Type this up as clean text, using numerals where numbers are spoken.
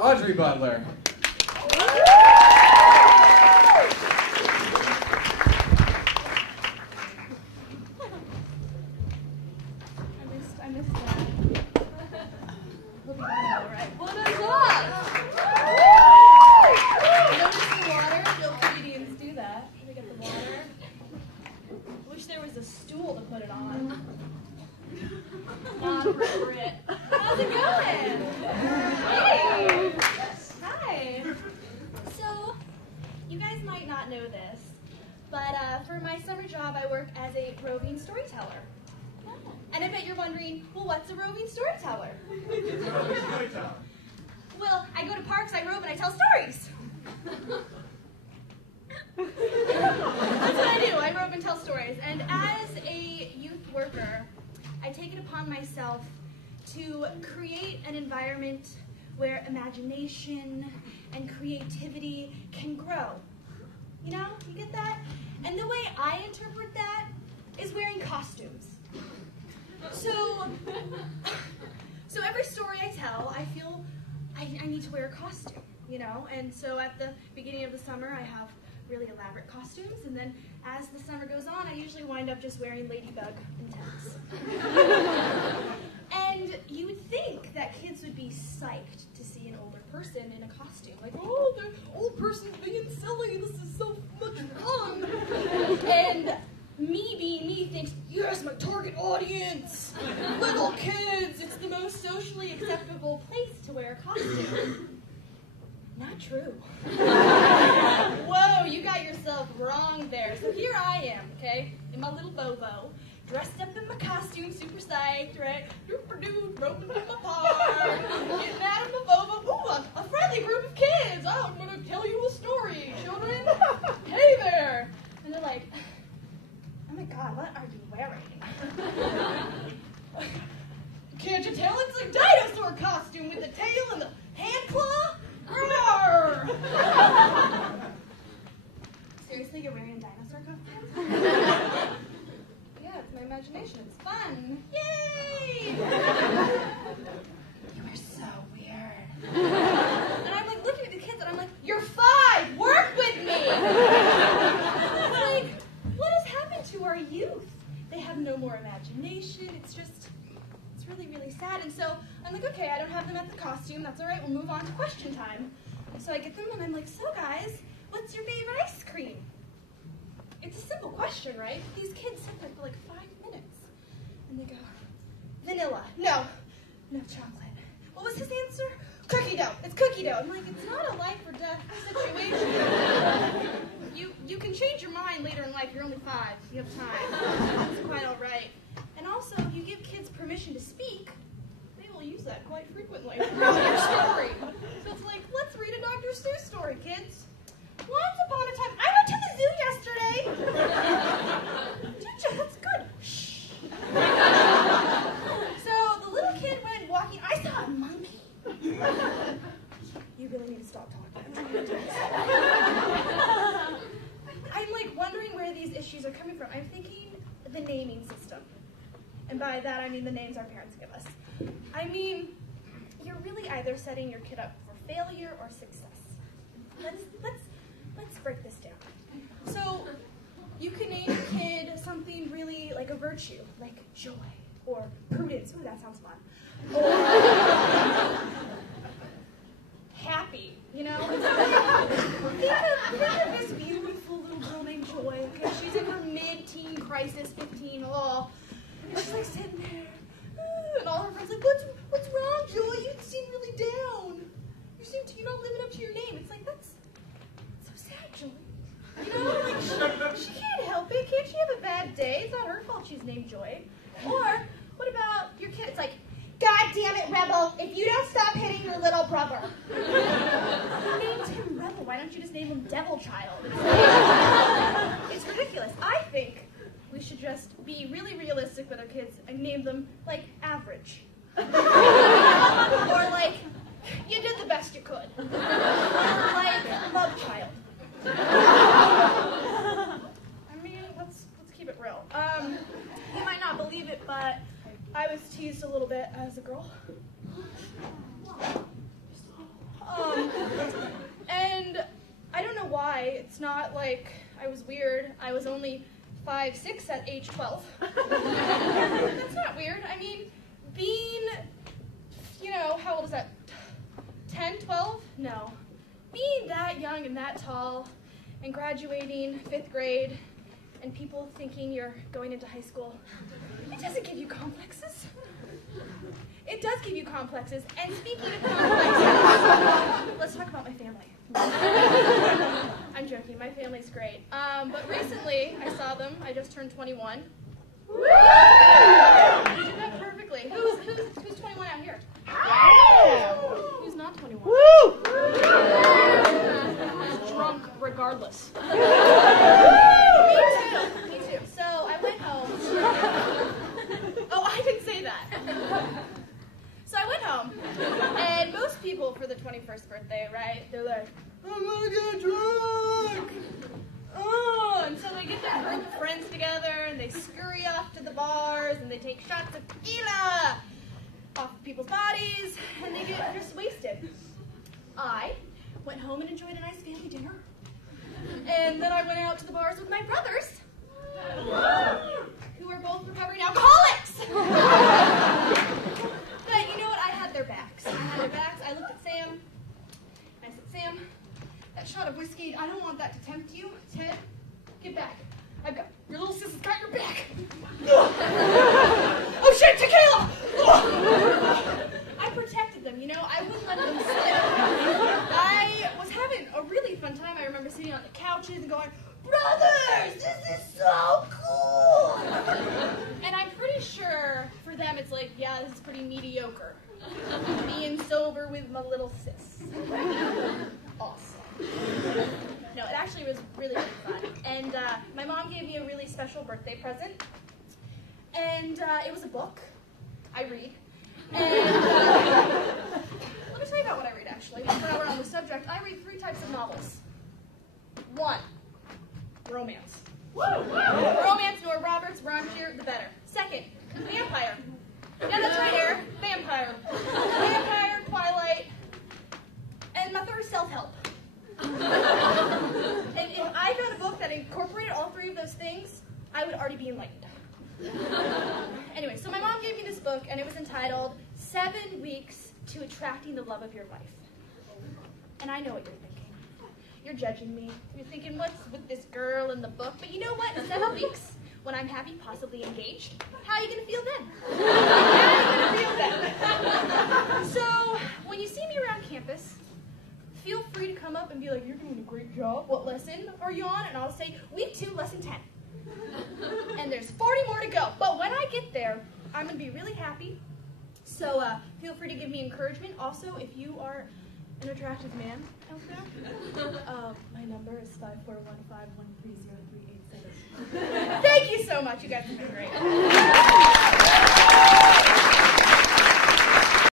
Audrey Butler. I missed that. Hope you got it all right. What is up? Notice the water? Real comedians do that. They get the water. I wish there was a stool to put it on. Not appropriate. How's it going? Hey! Hi! So, you guys might not know this, but for my summer job I work as a roving storyteller. And I bet you're wondering, well, what's a roving storyteller? Well, I go to parks, I rove, and I tell stories. That's what I do. I rove and tell stories. And as a youth worker, I take it upon myself to create an environment where imagination and creativity can grow. You know, you get that? And the way I interpret that is wearing costumes. So every story I tell, I feel I need to wear a costume, you know? And so at the beginning of the summer, I have really elaborate costumes, and then as the summer goes on, I usually wind up just wearing ladybug intense. And you would think that kids would be psyched to see an older person in a costume. Like, oh, the old person's being silly, this is so much fun. And me being me thinks, yes, my target audience, little kids, it's the most socially acceptable place to wear a costume. Not true. Whoa, you got yourself wrong there. So here I am, okay, in my little Bobo, dressed up in my costume, super psyched, right? Doop-a-doo, roping through my park, getting out of my Bobo. Ooh, a friendly group of kids. Oh, I'm going to tell you a story, children. Hey there. And they're like, oh my God, what are you wearing? Can't you tell it's a dinosaur costume with the tail and the hand claw? Roar! Seriously, you're wearing a dinosaur costume? Yeah, it's my imagination. It's fun. Yay! You are so weird. And I'm like looking at the kids and I'm like, you're 5! Work with me! It's like, what has happened to our youth? They have no more imagination. It's really, really sad. And so I'm like, okay, I don't have them at the costume. That's all right. We'll move on to question time. And so I get them and I'm like, so guys, what's your favorite ice cream? It's a simple question, right? These kids sit there for like 5 minutes. And they go, vanilla. No chocolate. What was his answer? Cookie dough. It's cookie dough. I'm like, it's not a life or death situation. You can change your mind later in life. You're only 5. You have time. It's quite all right. And also, if you give kids permission to speak, they will use that quite frequently throughout their story. So it's like, let's read a Dr. Seuss story, kids. Once upon a time, I went to the zoo yesterday. Did you? That's good. Shh. So the little kid went walking. I saw a monkey. You really need to stop talking. I'm like wondering where these issues are coming from. I'm thinking the naming system. And by that, I mean the names our parents give us. I mean, you're really either setting your kid up for failure or success. Let's break this down. So, you can name your kid something really like a virtue, like joy, or prudence. Ooh, that sounds fun. Or happy, you know? Think of this beautiful little girl named Joy. Okay, she's in her mid-teen crisis, 15, she's like sitting there, and all her friends are like, what's wrong, Joy? You seem really down. You're not living up to your name. It's like, that's so sad, Joy. You know, like, she can't help it. Can't she have a bad day? It's not her fault she's named Joy. Or, what about your kid? It's like, God damn it, Rebel, if you don't stop hitting your little brother. Who named him Rebel? Why don't you just name him Devil Child? It's ridiculous. I think we should just be really realistic with our kids and name them, like, average. Or, like, you did the best you could. Or, like, love child. I mean, let's keep it real. You might not believe it, but I was teased a little bit as a girl. And I don't know why. It's not like I was weird. I was only 5'6" at age 12. That's not weird. I mean, being, how old is that? 10, 12? No. Being that young and that tall and graduating 5th grade and people thinking you're going into high school, it doesn't give you complexes. It does give you complexes. And speaking of complexes, let's talk about my family. I'm joking. My family's great. But recently, I saw them. I just turned 21. Woo! You did that perfectly. Who's 21 out here? Who's not 21? Woo! Who's drunk regardless? Me too. So I went home. Oh, I didn't say that. So I went home, and most people for the 21st birthday, right, they're like, I'm gonna get drunk! Oh, and so they get their group of friends together, and they scurry off to the bars, and they take shots of tequila off people's bodies, and they get just wasted. I went home and enjoyed a nice family dinner, and then I went out to the bars with my brothers, who are both recovering alcoholics! But you know what? I had their backs. I looked at Sam. I said, Sam, that shot of whiskey, I don't want that to tempt you. Ted, get back. Your little sister's got your back. Oh shit, tequila! I protected them, I wouldn't let them slip. I was having a really fun time. I remember sitting on the couches and going, brothers, this is so cool! And I'm pretty sure for them it's like, yeah, this is pretty mediocre. Being sober with my little sis. Awesome. No, it actually was really, really fun. And my mom gave me a really special birthday present. And it was a book. I read. And let me tell you about what I read, actually. While we're on the subject, I read 3 types of novels. 1, romance. Woo! Romance, Nora Roberts, raunchier, the better. 2nd, vampire. Yeah, that's right, Eric. Vampire. Vampire, Twilight, and my 3rd, self-help. And if I found a book that incorporated all 3 of those things, I would already be enlightened. Anyway, so my mom gave me this book, and it was entitled 7 Weeks to Attracting the Love of Your Life. And I know what you're thinking. You're judging me. You're thinking, what's with this girl in the book? But you know what? In 7 weeks, when I'm happy, possibly engaged, how are you going to feel then? How are you going to feel then? So, when you see me around campus, feel free to come up and be like, you're doing a great job. What lesson are you on? And I'll say, week 2, lesson 10. And there's 40 more to go. But when I get there, I'm going to be really happy. So feel free to give me encouragement. Also, if you are an attractive man out there, my number is 54151303887. Thank you so much. You guys have been great.